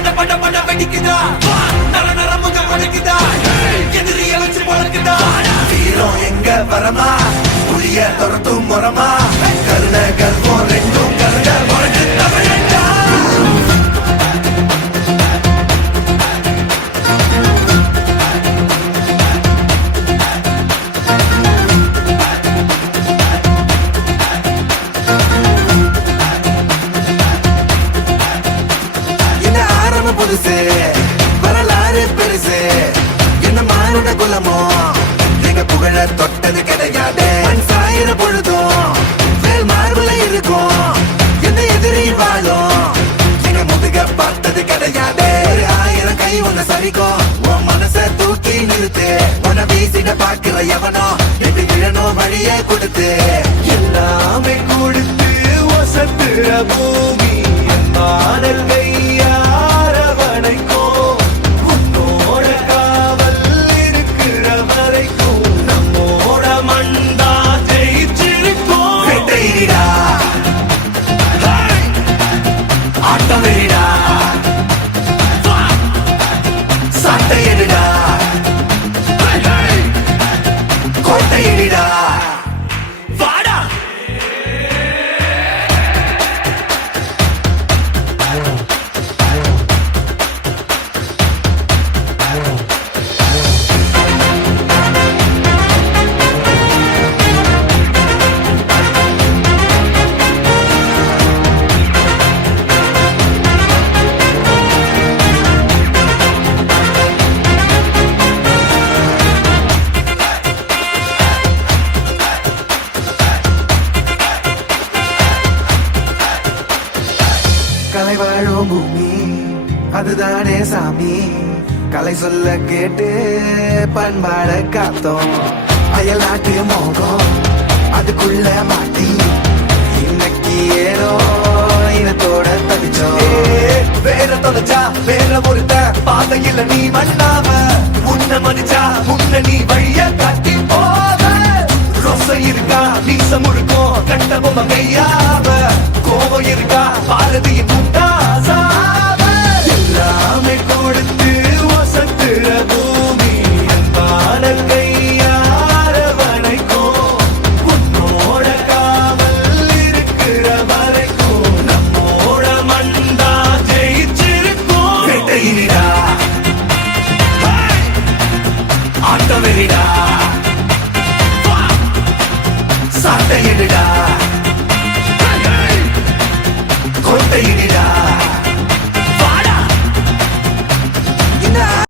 பட பட பட வெடிக்குதா நர நர முக வளைக்குதா எதிரிய வச்சு பழக்குதா வீரம் எங்க வரமா புளிய துரத்தும் முறமா கருண கர்வம் ரெண்டும் கருண வழக்கு தமிழண்டா வரலாறு பெருசு என்ன மானுட குலமோ எங்க புகழ தொட்டது கிடையாது சாயிர பொழுதும் வேல் மார்புல இருக்கும் எந்த எதிரி வாழும் எங்க முதுக பார்த்தது கிடையாது 1000 கை உன்னை சரிக்கும் உன் மனச தூக்கி நிறுத்து உன்னை வீசிட பாக்குற எவனோ எட்டு விழனோ வழியே கொடுத்து எல்லாமே கொடுத்து வசத்துற பூமி மாடல் கையா கலை வாழும் பூமி அதுதானே சாமி கலை சொல்ல கேட்டு பண்பாட காத்தோம் அயல் நாட்டு மோகம் அதுக்குள்ள மாட்டி இன்னைக்கு ஏனோ இனத்தோட தவிச்சோம் வேற தொலைச்சா வேற ஒருத்த பாதையில நீ மண்ணாம உன்ன மதிச்சா உன்ன நீ வழிய காட்டி போத ரொசை இருக்கா நீச முழுக்கும் கட்ட பொம்மை கையாவ கோபம் இருக்கா பாரதியின் எல்லாமே கொடுத்து வசத்துற பூமி பாடல் கையார வளைக்கும் உன்னோட காவல் இருக்கிற வரைக்கும் நம்மோட மண்டா ஜெயிச்சிருக்கும் வெட்டையிடா ஆட்டவெறிடா சாட்டையிடா கோட்டையிடா